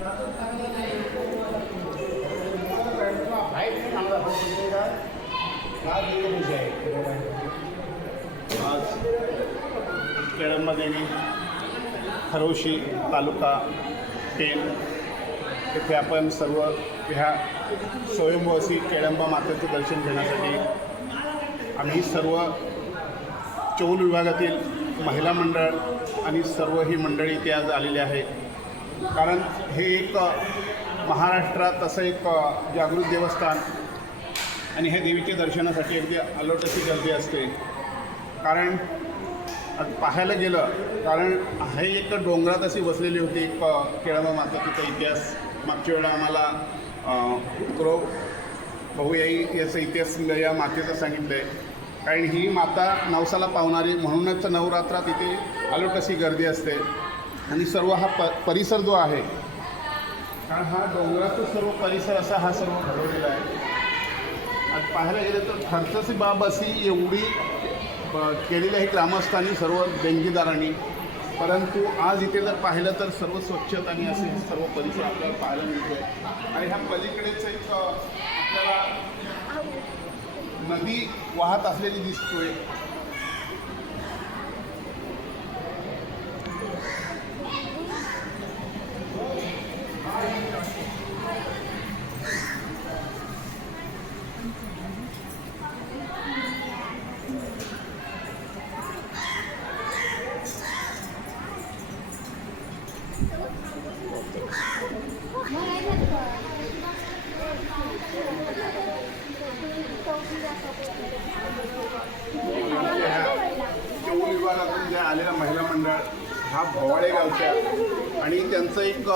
आज केळंबदेवी खरोशी तालुका पेन इथे आपण सर्व ह्या स्वयंभूसी केळंबा मातेचं दर्शन घेण्यासाठी आम्ही सर्व चौल विभागातील महिला मंडळ आणि सर्व ही मंडळी इथे आज आलेली आहे. कारण हे एक महाराष्ट्रात असं एक जागृत देवस्थान आणि ह्या देवीच्या दर्शनासाठी अगदी अलर्ट अशी गर्दी असते. कारण पाहायला गेलं कारण हे एक डोंगरात अशी वसलेली होती एक केळाबा माता तिचा इतिहास. मागच्या वेळा आम्हाला क्रो भाऊ याही याचा इतिहास या मातेचा सांगितलं आहे कारण ही माता नवसाला पावणारी म्हणूनच नवरात्रात इथे अलोट अशी गर्दी असते. आणि सर्व हा प परिसर जो आहे कारण हा डोंगराचा सर्व परिसर असा हा सर्व ठरवलेला आहे. आणि पाहायला गेलं तर खर्चाची बाब अशी एवढी केलेली आहे ग्रामस्थांनी सर्व देणगीदारांनी. परंतु आज इथे जर पाहिलं तर सर्व स्वच्छता आणि असे सर्व परिसर आपल्याला पाहायला मिळतोय. आणि ह्या पलीकडेच एक आपल्याला नदी वाहत असलेली दिसतोय आमच्या ह्या चौल आलेला महिला मंडळ हा भवाडे गावच्या आणि त्यांचं एक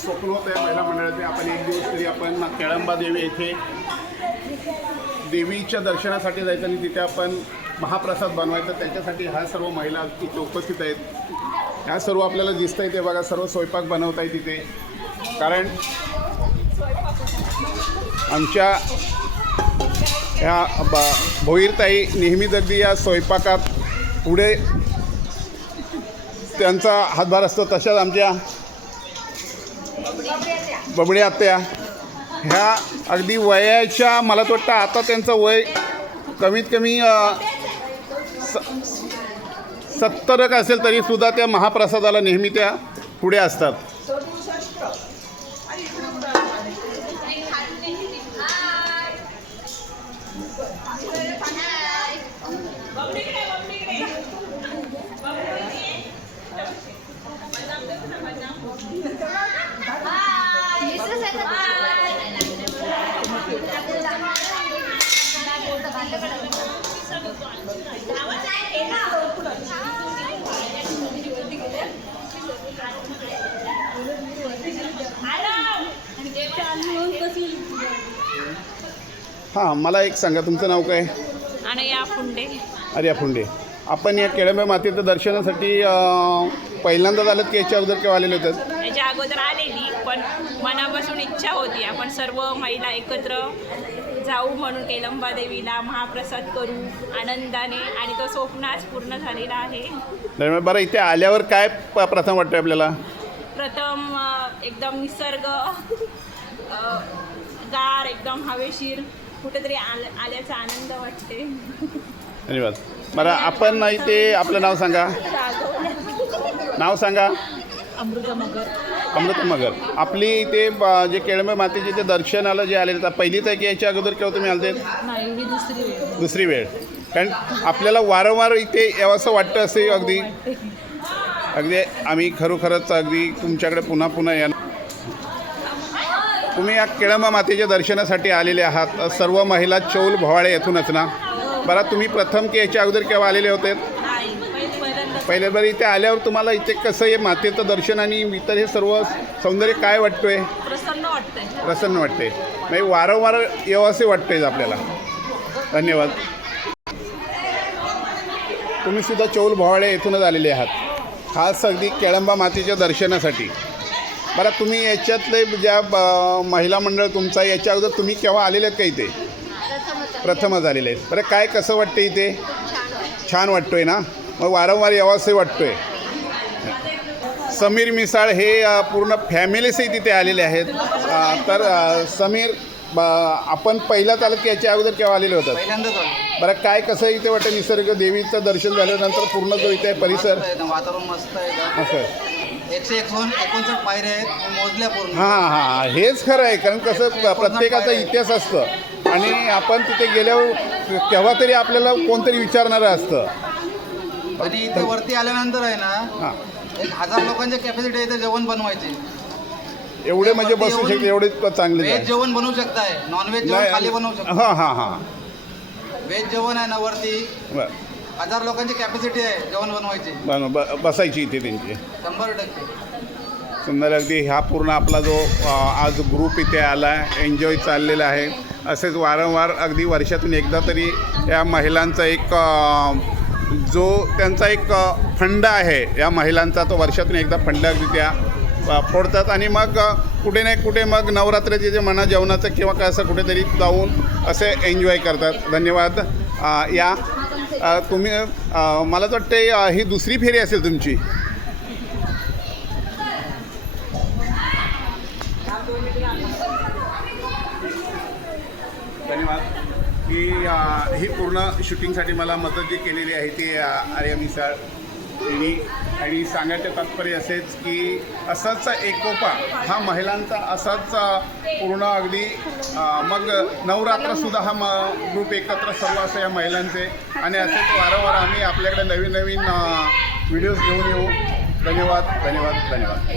स्वप्न होतं या महिला मंडळाचे आपण एक दिवस तरी आपण केळंबा देवी येथे देवीच्या दर्शनासाठी जायचं आणि तिथे आपण महाप्रसाद बनवायचा. त्याच्यासाठी ह्या सर्व महिला तिथे उपस्थित आहेत. ह्या सर्व आपल्याला दिसत आहे ते बघा सर्व स्वयंपाक बनवत आहे तिथे. कारण आमच्या ह्या बा भोईरताई नेहमीच अगदी या स्वयंपाकात पुढे त्यांचा हातभार असतो तशाच आमच्या बबडी आत्या. ह्या अगदी वयाच्या मला तर वाटतं आता त्यांचं वय कमीत कमी स सत्तर एक असेल तरीसुद्धा त्या महाप्रसादाला नेहमी त्या पुढे असतात. हां मला एक सांगा तुमचं नाव काय? आणि या फुंडे. आर्या फुंडे. आपण या केळंबे मातेचं दर्शनासाठी पहिल्यांदाच आलं की याच्या अगोदर केव्हा आलेले होते? याच्या अगोदर आलेली पण मनापासून इच्छा होती. आपण सर्व महिला एकत्र जाऊ म्हणून केलंबा देवीला महाप्रसाद करू आनंदाने. आणि तो स्वप्न आज पूर्ण झालेला आहे. बरं इथे आल्यावर काय प- प्रथम वाटतं आपल्याला? प्रथम एकदम निसर्ग गार एकदम हवेशीर कुठेतरी आल आल्याचा आनंद वाटते. धन्यवाद. बरं आपण इथे आपलं नाव सांगा. नाव सांगा. अमृता मगर अमृत मगर. आपली इथे ब- जे केळंबे मातेचे जे दर्शनाला जे आलेले आहेत पहिलीच आहे की याच्या अगोदर केव्हा तुम्ही आलते? नाही ही दुसरी वेळ. दुसरी वेळ. कारण आपल्याला वारंवार इथे यावंसं वाटतं असे अगदी? अगदी आम्ही खरोखरच अगदी तुमच्याकडे पुन्हा पुन्हा या तुम्ही या केळंबा मातेच्या दर्शनासाठी आलेले आहात. सर्व महिला चौल भवाळे येथूनच ना? बरं तुम्ही प्रथम की याच्या अगोदर केव्हा आलेले होते? पहिले पहिल्या बरं इथे आल्यावर तुम्हाला इथे कसं आहे मातेचं दर्शन आणि इतर हे सर्व सौंदर्य काय वाटतोय? प्रसन्न वाटतंय. प्रसन्न वाटते नाही वारंवार येवासे वाटतेच आपल्याला. धन्यवाद. तुम्ही सुद्धा चौल भोवाळे येथूनच आलेले आहात. खास अगदी केळंबा मातेच्या दर्शनासाठी. बरं तुम्ही याच्यातले ज्या ब- महिला मंडळ तुमचा याच्या अगोदर तुम्ही केव्हा आलेले आहेत का इथे? प्रथमच आलेले. आहेत. बरं काय कसं वाटतं इथे? छान वाटतोय ना? मग वारंवार यावासे वाटतोय. समीर मिसाळ हे पूर्ण फॅमिलीसही तिथे आलेले आहेत. तर समीर आपण पहिलाच आलं की याच्या अगोदर केव्हा आलेले होतात. बरं काय कसं इथे वाटतं? निसर्ग देवीचं दर्शन झाल्यानंतर पूर्ण जो इथे परिसर? वातावरण मस्त आहे. एकशे एकोण एकोणसाठ पायऱ्या आहेत मोजल्या पूर्ण. हां हां हेच खरं आहे कारण कसं प्रत्येकाचा इतिहास असतं. आणि आपण तिथे गेल्यावर केव्हा तरी आपल्याला कोणतरी विचारणारं असतं. आणि इथे वरती आल्यानंतर आहे ना हां. एक हजार लोकांची कॅपॅसिटी आहे इथे जेवण बनवायची. एवढे म्हणजे बसू शकते एवढे चांगले व्हेज जेवण बनवू शकताय नॉनव्हेज जेवण खाली बनवू शकता हां हां हां. व्हेज जेवण आहे ना वरती बरं. हजार लोकांची कॅपॅसिटी आहे जेवण बनवायची. बरं, ब- बसायची इथे त्यांची. शंभर टक्के. सुंदर अगदी ह्या पूर्ण आपला जो अ, आज ग्रुप इथे आला आहे एन्जॉय चाललेला आहे. असेच वारंवार अगदी वर्षातून एकदा तरी या महिलांचा एक अ, जो त्यांचा एक फंड आहे या महिलांचा तो वर्षातून एकदा फंड त्या फोडतात आणि मग कुठे नाही कुठे मग नवरात्रीचे जे म्हणा जेवणाचं किंवा काय असं कुठेतरी जाऊन असे एन्जॉय करतात. धन्यवाद. या तुम्ही मला वाटते ही दुसरी फेरी असेल तुमची. धन्यवाद. की ही पूर्ण शूटिंगसाठी मला मदत जी केलेली आहे ती आर्या मिसाळ यांनी. आणि सांगायचं तात्पर्य असेच की असाच एकोपा हा महिलांचा असाच पूर्ण अगदी मग नवरात्रसुद्धा हा म ग्रुप एकत्र सर्व असं या महिलांचे. आणि असेच वारंवार आम्ही आपल्याकडे नवीन नवीन व्हिडिओज घेऊन येऊ. धन्यवाद धन्यवाद धन्यवाद.